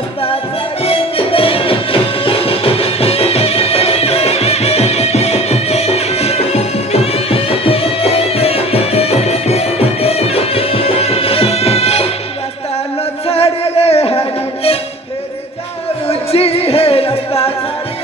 रास्ता छाड़ी रास्ता न छाड़िले हरी तेरी जाऊची है रास्ता छाड़ी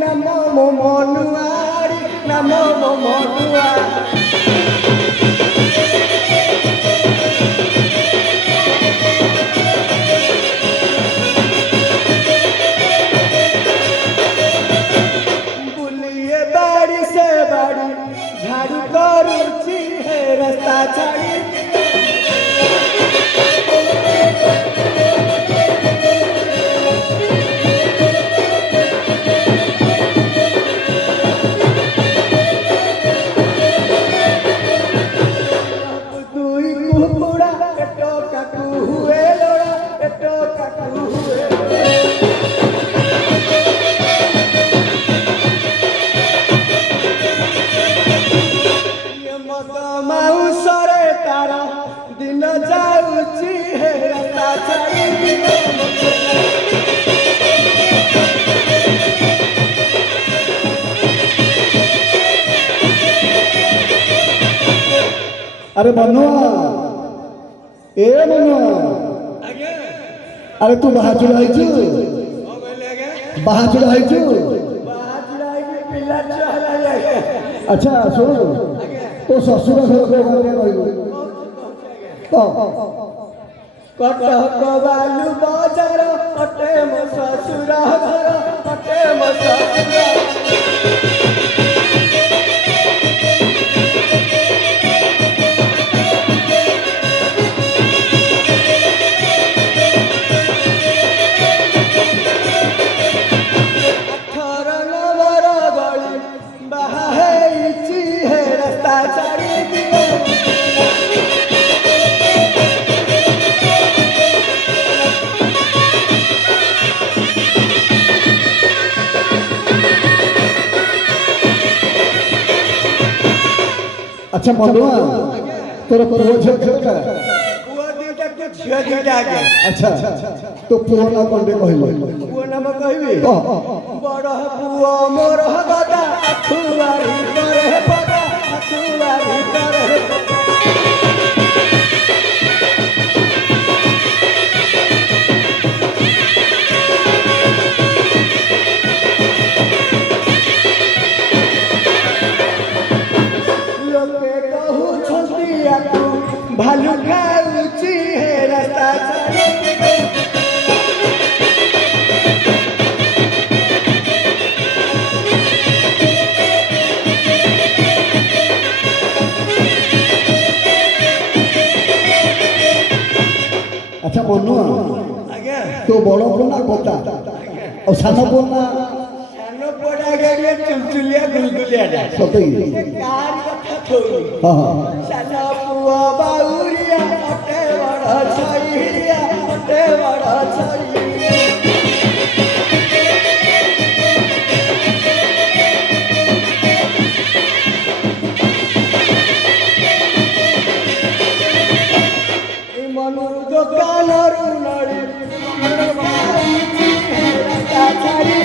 नमो मनुआरी नमो मनुआ बुलिए बाड़ी से बाड़ी झाड़ू करूची है रास्ता छाड़ी माउसरे तारा दिन जाऊची है रास्ता छाड़ी अरे मनुआ ए मनुआ अरे तू बाहा चढ़ाइछु बाहा चढ़ाइछु अच्छा सुन तो ससुर घर को गले कहबो कटक बालू बाजार कटे मो ससुर घर कटे मो ससुर अच्छा मनुआ तोर पुओ झियो केटा पुओ दिटा के झियो दिटा आगे अच्छा तो पुओ ना कोन दे कहलो पुओ नाम कहबी बड़ पुओ मोर गदा अथुआरी करे पदा अथुआरी करे भालू खाऊची है रास्ता छाड़ी अच्छा मनुआ आगे तो बड़ो कोना कोता और सानो कोना सानो पड़ा गए चुलचुलिया गुलगुलिया जा सतई कार कथा थोई हां सानो पुआ बाउरिया अटे बड़ा छाईया अटे बड़ा छाई मनु दुकान रुनड़ी रास्ता छाड़ी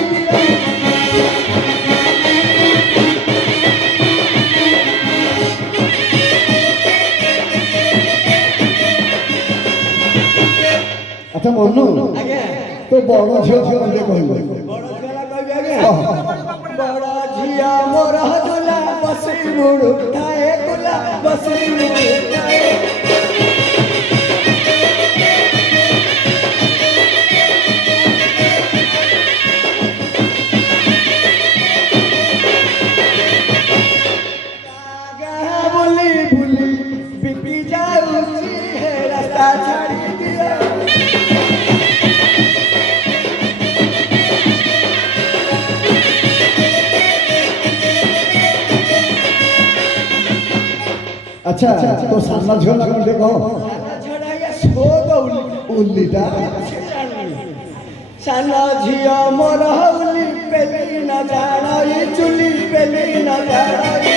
अच्छा मनु तो बड़ो झियो कोन दे कहलो बड़ खेला कहबी आगे बड़ झिया मोर दुला बसी मुड़ उठाए गुला बसी मुड़ उठाए बुली बुली बिकी जाऊची है रास्ता छाड़ी दिया अच्छा तो सामना झियो ना कोन दे कहो साना छड़ा या सो दौली ଉଲ୍ଲିଟା ସାନ ଝିଅ ମୋର ହଉଲି ପେଲି ନ ଜାଣଇ ଚୁଲି ପେଲି ନ ଜାଣଇ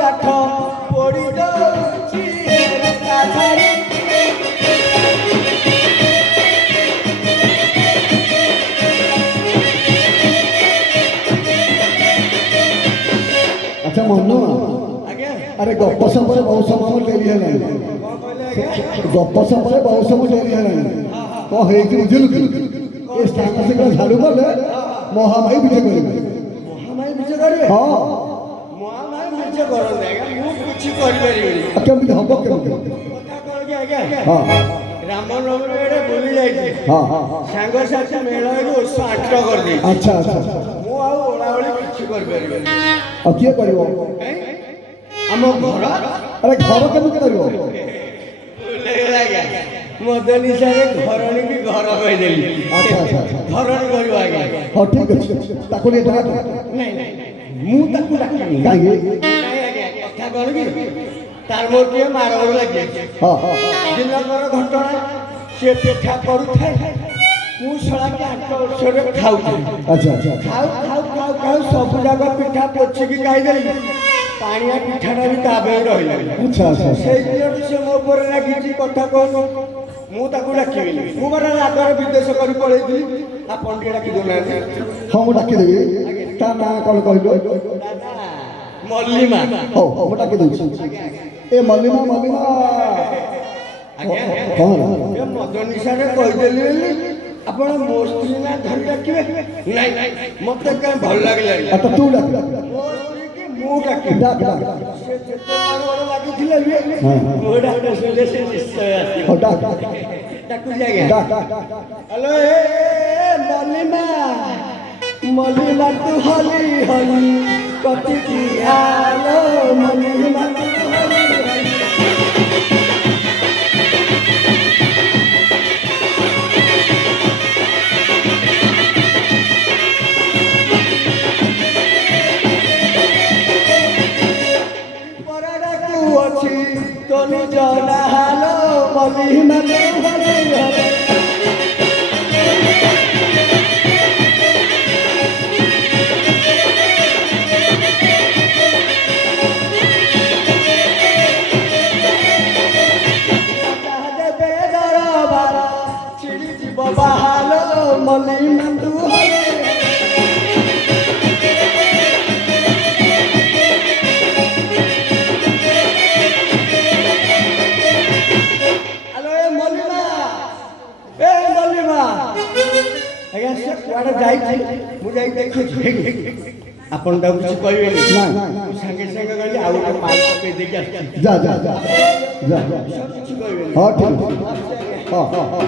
କାଠ ପୋଡ଼ି ଦଉଛି ଛାଡ଼ି ଆଚ୍ଛା ମନୁ ଆଜ୍ଞା ଆରେ ଗପ ସମୟରେ ବହୁତ ସମୟ ଡେରି ହେଲାଣି କଣ କହିଲେ ଆଜ୍ଞା ଗପ ସମୟରେ ବହୁତ ସମୟ ଡେରି ହେଲାଣି କଣ ହେଇଛି ବୁଝିଲୁ କି ଏ ସ୍ଥାନ ଶୀଘ୍ର ଝାଡୁ କଲେ ମହାମାଇ ବିଜେ କରିବେ ମହାମାଇ ବିଜେ କରିବେ ହଁ ମହାମାଇ ବିଜେ କରନ୍ତି ଆଜ୍ଞା ମୁଁ କିଛି କରିପାରିବିନି ଆଉ କେମିତି ହବ କେମିତି କଥା କଣ କି ଆଜ୍ଞା ହଁ ରାମନବମୀ ଏଡ଼େ ବୁଲି ଯାଇଛି ହଁ ହଁ ସାଙ୍ଗସାଥି ମେଳ ହେଇକି ଓଷ ଆଟ କରିଦେଇଛି ଆଚ୍ଛା ଆଚ୍ଛା ମୁଁ ଆଉ ଓଳାଓଳି କିଛି କରିପାରିବିନି ଆଉ କିଏ କରିବ କାଇଁ? ଆମ ଘର ଆରେ ଘର କେମିତି କରିବ ଆଜ୍ଞା ମଦ ନିଶାରେ ଘରଣୀ କି ଘର କହିଦେଲି ଆଚ୍ଛା ଆଚ୍ଛା ଆଚ୍ଛା ଘରଣୀ କରିବ ଆଜ୍ଞା ହଉ ଠିକ ଅଛି ତାକୁ ଟିକେ ଡାକ ନାଇଁ ନାଇଁ ମୁଁ ତାକୁ ଡାକିନି କାହିଁକି ନାଇଁ ଆଜ୍ଞା କଥା କଣ କି ତାର ମୋର ଟିକେ ମାଡ଼ଗୋଳ ଲାଗିଯାଇଛି ହଁ ହଁ ଦିନକର ଘଟଣା ସିଏ ପିଠା କରୁଥାଏ ମୁଁ ଶଳାକି 8 ବର୍ଷରେ ଖାଉଥିଲି ଆଚ୍ଛା ଆଚ୍ଛା ଖାଉ ଖାଉ ଖାଉ ଖାଉ ସବୁ ଯାକ ପିଠା ପୋଛିକି ଖାଇଦେଲି ପାଣିଆ ପିଠାଟା ବି ତା ପାଇଁ ରହିଲା ଆଚ୍ଛା ଆଚ୍ଛା ସେଇ ଦିନଠୁ ସେ ମୋ ଉପରେ ଲାଗିଛି କଥା କହୁନୁ ମୁଁ ତାକୁ ଡାକିବିନି ମୁଁ ମୋର ରାଗରେ ବିଦେଶ କରି ପଳେଇଥିଲି ଆପଣ ଟିକେ ଡାକି ଦେଉନାହାନ୍ତି ହଁ ମୁଁ ଡାକିଦେବି ତା ନାଁ କ'ଣ କହିଲୁ ଦାଦା ମଲ୍ଲିମା ହଉ ହଉ ମୁଁ ଡାକି ଦେଉଛି ଏ ମଲ୍ଲିମା ମଲ୍ଲିମା ଆଜ୍ଞା ହଁ ଏ ମଦ ନିଶାରେ କହିଦେଲି ବୋଲି ଆପଣ ମୋ ସ୍ତ୍ରୀ ନା ଧରି ଡାକିବେ ନାଇଁ ନାଇଁ ମତେ କାହିଁ ଭଲ ଲାଗିଲାନି ଆଚ୍ଛା ତୁ ଡାକ ମୋ ସ୍ତ୍ରୀ କି ମୁଁ ଡାକିବି ଡାକ ଡାକ ସେ ଯେତେ ମାଡ଼ଗୋଳ ଲାଗିଥିଲେ ବି ହଁ। ମୋ ଡାକ ଶୁଣିଲେ ସେ ନିଶ୍ଚୟ ଆସିବ ହଉ ଡାକ ଡାକୁଛି ଆଜ୍ଞା ଡାକ ହ୍ୟାଲୋ ଏ ମଲ୍ଲିମା ମଲ୍ଲିମା ତୁ ହଲି ହଲି କଟିକି ଆଲୋ ମଲ୍ଲିମା ତୁ ହଲି ହଲି ପରଡ଼ାକୁ ଅଛି ତୋ ନିଜ ନାହାଲୋ ମଲ୍ଲିମା ତୁ ହଲି ହଲି ବାହାଲୋ ମଲ୍ଲିମା ତୁ ହଲି ଆଜ୍ଞା ସେ କୁଆଡ଼େ ଯାଇଛି ମୁଁ ଯାଇ ଦେଖୁଛି ଆପଣ ତାକୁ କିଛି କହିବେନି ନା ମୁଁ ସାଙ୍ଗେ ସାଙ୍ଗେ ଗଲି ଆଉ ଗୋଟେ ମାଲ ପକେଇ ଦେଇକି ଆସିଛି ଯା ଯା ଯା ଯା କିଛି କହିବେନି ହଁ ଠିକ ଅଛି ହଁ ହଁ ହଁ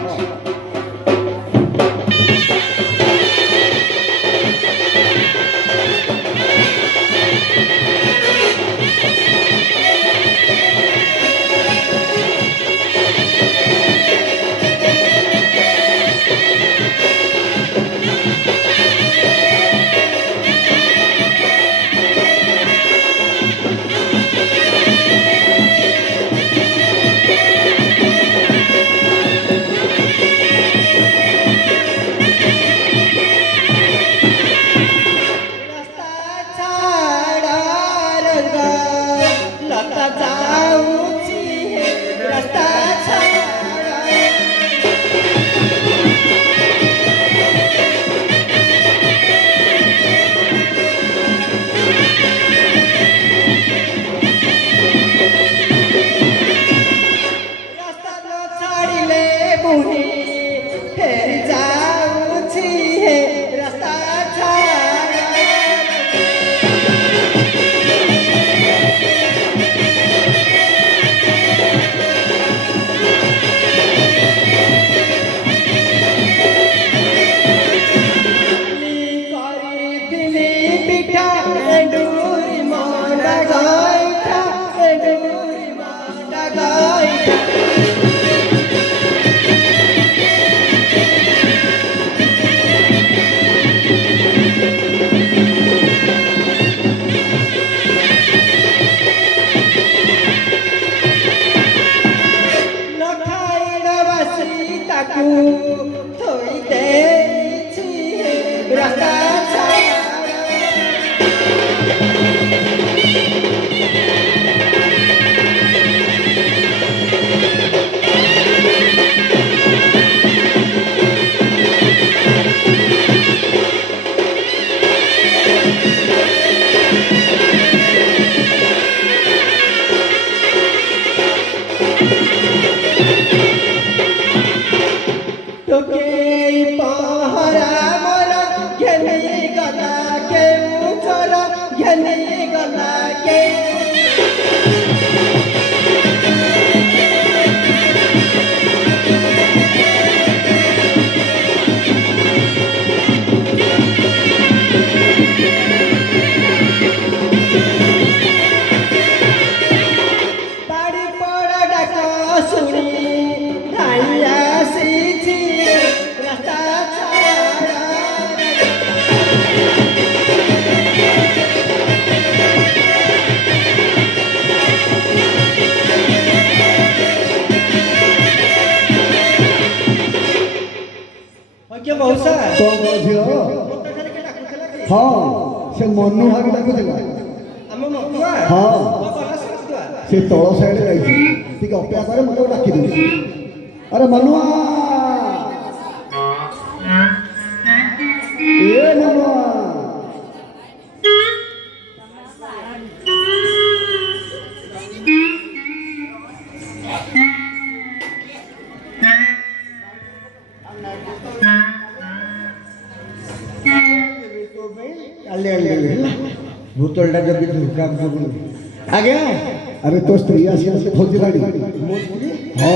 থই দেইছি রাস্তা ছাড়া তোকে পাহারা মরা ঘেনে গলা কে মুছরা ঘেনে গলা কে বাড়ি পড়া ডাকা শুনি ধাই আসিছি রাস্তা ছাড়া ଓକେ ମଉସା କଣ କର ଝିଅ ମତେ ଖାଲି କେ ଡାକୁଥିଲା କି ହଁ ସେ ମନୁ ଭାଗ ଡାକୁଥିଲା ଆମ ମକୁଆ ହଁ ମୋ ଗଲା ଶୁଣୁଆ ସେ ତଳ ସାଇଡ୍ ଯାଇଛି ଟିକେ ଅପେକ୍ଷା କରେ ମୋତେ ଡାକି ଦେଉଛି ଆରେ ମନୁଆ ଏ ମନୁଆ କାଲି ଆଣିଦେବି ହେଲା ବୋତଲଟା ଯଦି ଧୁକା ଦେବୁନି ଆଜ୍ଞା ଆରେ ତୋ ସ୍ତ୍ରୀ ଆସି ଆସି ଖୋଜିଲାଣି ମୋ ସ୍ତ୍ରୀ ହଁ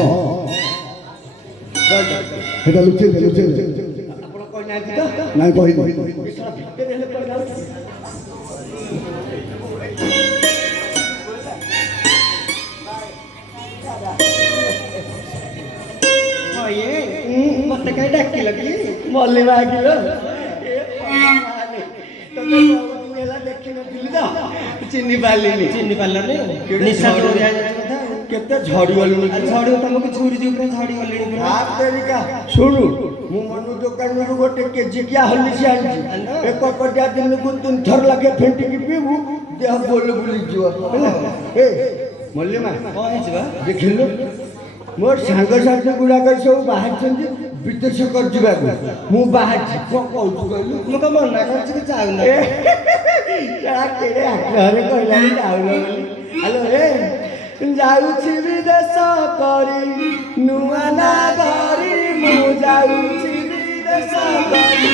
ସେଟା ଲୁଚେଇ ଦେ ଆପଣ କହିନାହାନ୍ତି ତ ନାଇଁ କହିନି ଏ ଶଳା ଭିତରେ ହେଲେ କୁଆଡ଼େ ଯାଉଛି ହଁ ଇଏ ମତେ କାହିଁ ଡାକିଲ କି ମଲ୍ଲି ମାଗିଲ ତତେ ବହୁତ ଦିନ ହେଲା ଦେଖିନଥିଲି ତ ଚିହ୍ନି ପାରିଲନି ନିଶା ଚୋରିଆ କଥା କେତେ ଝଡ଼ିଗଲୁଣି ଝଡ଼ି ତମକୁ ଝୁରି ପୁରା ଝଡ଼ିଗଲିଣି ପୁରା ଶୁଣୁ ମୁଁ ମନୁ ଦୋକାନରୁ ଗୋଟେ କେଜିକିଆ ହଲିସି ଆଣିଛି ଏକ କଟିଆ ଦିନକୁ 3 ଥର ଲାଖେ ଫେଣ୍ଟିକି ପିଇବୁ ଦେହ ବୋଲ ବୁଲିଯିବ ହେଲା ଏ ମଲ୍ଲିମା କ'ଣ ହେଇଛି ବା ଦେଖିଲୁ ମୋର ସାଙ୍ଗସାଥି ଗୁଡ଼ାକ ସବୁ ବାହାରିଛନ୍ତି ବିଦେଶ ଯିବାକୁ ମୁଁ ବାହାରିଛି କ'ଣ କହୁଛୁ କହିଲୁ ମୁଁ ତ ମନା କରୁଛି କି ଯାଉନା କେଡ଼େ ଆଗ୍ରହରେ କହିଲାନି ଯାଉନ ବୋଲି ହ୍ୟାଲୋ ଏ ଯାଉଛି ବିଦେଶ କରି ନୂଆ ନା ଧରି ମୁଁ ଯାଉଛି ବିଦେଶ କରି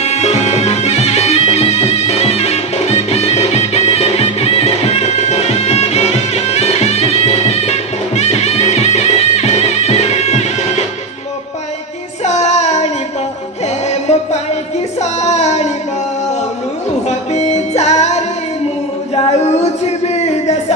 ମୋ ପାଇଁ କି ଶାଣିବ ହେ ମୋ ପାଇଁ କି ଶାଣିବ ନୁହ ବିଚାରି ମୁଁ ଯାଉଛି ବିଦେଶ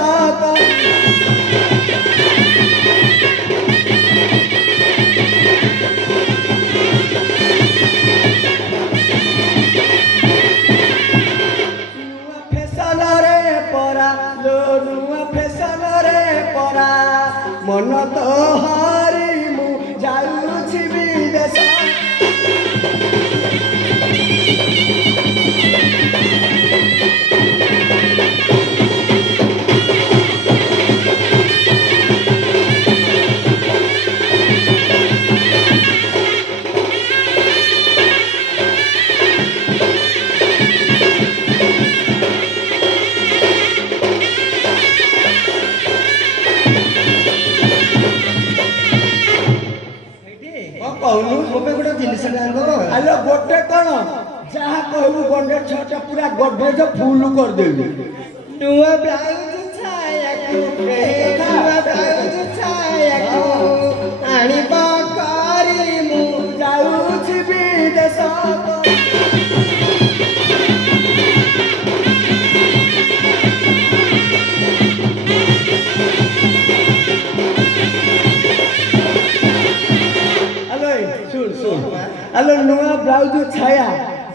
ନୂଆ ଫେସନରେ ପରା ଲୋ ନୂଆ ଫେସନରେ ପରା ମନ ତ ହାରି ମୁଁ ଯାଉଛି ବିଦେଶ କହୁନୁ ମୋ ପାଇଁ ଗୋଟେ ଜିନିଷଟା ଆଣିବ ଆଲୋ ଗୋଟେ କ'ଣ ଯାହା କହିବୁ ଗଣ୍ଡେ ଛଅଟା ପୁରା ଗଡରେଜ ଫୁଲ କରିଦେବି ନୂଆ ବ୍ଲାଉଜ ଛାୟାକୁ ନୂଆ ବ୍ଲାଉଜ ଛାୟାକୁ ଆଣିବ କରି ମୁଁ ଯାଉଛି ବିଦେଶ ଆଲୋ ନୂଆ ବ୍ଲାଉଜ ଛାୟା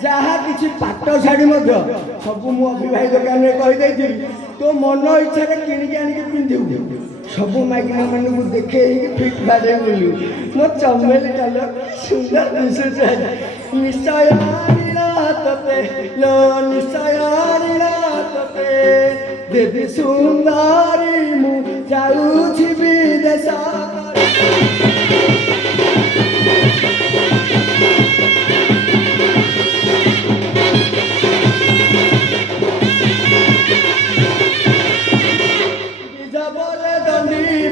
ଯାହା କିଛି ପାଟ ଶାଢ଼ୀ ମଧ୍ୟ ସବୁ ମୁଁ ଅଭିଭାଇ ଦୋକାନରେ କହିଦେଇଥିଲି ତୋ ମନ ଇଚ୍ଛାରେ କିଣିକି ଆଣିକି ପିନ୍ଧିବୁ ସବୁ ମାଇକିନା ମାନଙ୍କୁ ଦେଖେଇକି ଫିଟ୍ ବାଡ଼େଇ ବୁଲିବୁ ମୋ ଚମେଲି କଲ ସୁନ୍ଦର ଦିଶୁଛୁ ନିଶ୍ଚୟ ଆଣିଲା ତତେ ଲୋ ନିଶ୍ଚୟ ଆଣିଲା ତତେ ଦେବୀ ସୁନ୍ଦରୀ ମୁଁ ଯାଉଛି ବିଦେଶ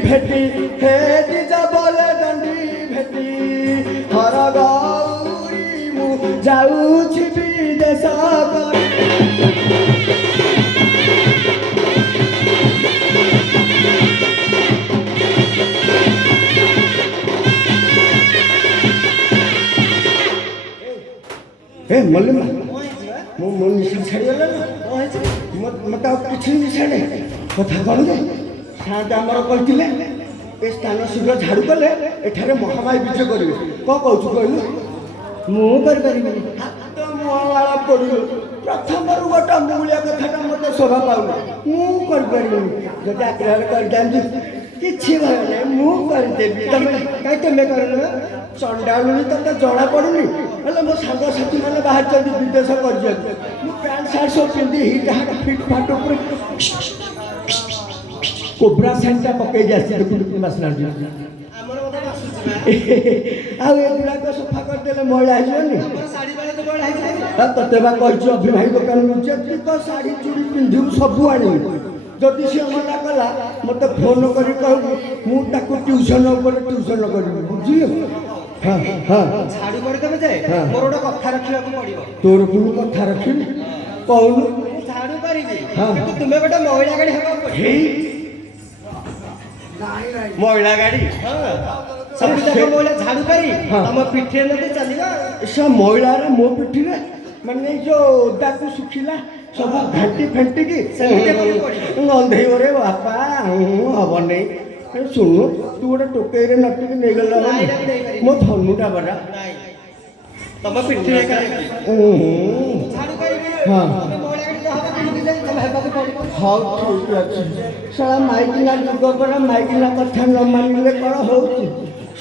भेटी हे दिजा बोले दंडी भेटी हर गौरी मु जाऊछि विदेश ए मल्लिमा मु निशा छाड़ी गला मत किछि निशा नै कथा कोन जे साँत आमर कहते ए स्थान शीघ्र झाड़ू कले एठारे महामाई विजय करेंगे कौन कौच कहलु मुझे हाथ मुहाड़ा पड़ू प्रथम गोटे मूलिया कथा मत शोभा पाऊनी मुझे जब आग्रह कर किसी भय ना मुझेदेवी तुम कहीं तुम्हें कर चंडालुनी तो जना पड़ूनी हेल्ले मो सांगसाथी मैंने बाहर विदेश कर पैंट सार्ट सब पिंधि हिट हाट फिट फाट कोब्रा सेंटा पकई आसी बासना आगुड़ाक सफा करदे मैला तोते कही अभिभाई दुकान तो शाढ़ी चूड़ी पिंधु सबू आनी जदि सी मना कला मत फोन कर ट्यूशन ट्यूशन करी बुझिल हाँ हाँ छाड़ी करदेवे जे मोर गोटे कथा रखा पड़ो तोर पुणी कथा रखी कहूँ झाड़ू करी तुम्हें गोटे महिला गाड़ी हम महिला गाड़ी सब महिला झाड़ू करी तुम पिठे नदी चलवा सब महिला मो पिठी माने जो ओदा को सुखिला सब घाटी फेंटी की गंधे रे बापा हम नहीं शुणु तू गोटे टोकई नटिक नहीं गल मो धनुटा बड़ा तुम पिठे हाँ हाँ ठीक अच्छे सारा माइकिना जुग पर माइकिना कथा न मानिले कौन हो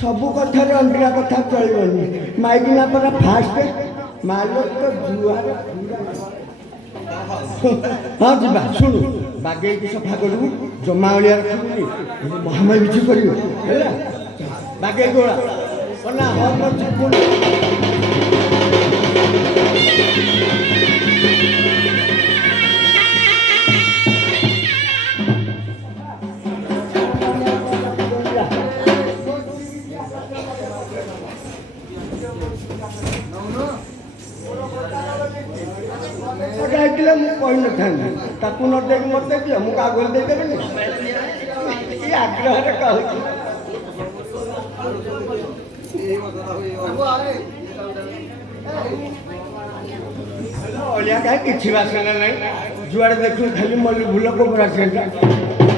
सबू कथार अंधिया कथा चलनी माइकिना पर फास्ट मालो तो जुआर हाँ जीवा शुणु बागे सफा करू जमा अलिया रखी महामाई विजय कर बागे गोड़ा कना हाँ कही न था ताकू न देख मत दिया मुझे आगे देदेनि ये आग्रह कहूँ अलिया कहीं किसी बासना ना जुआड़े देखू खाली मल्ली भूल को बड़ा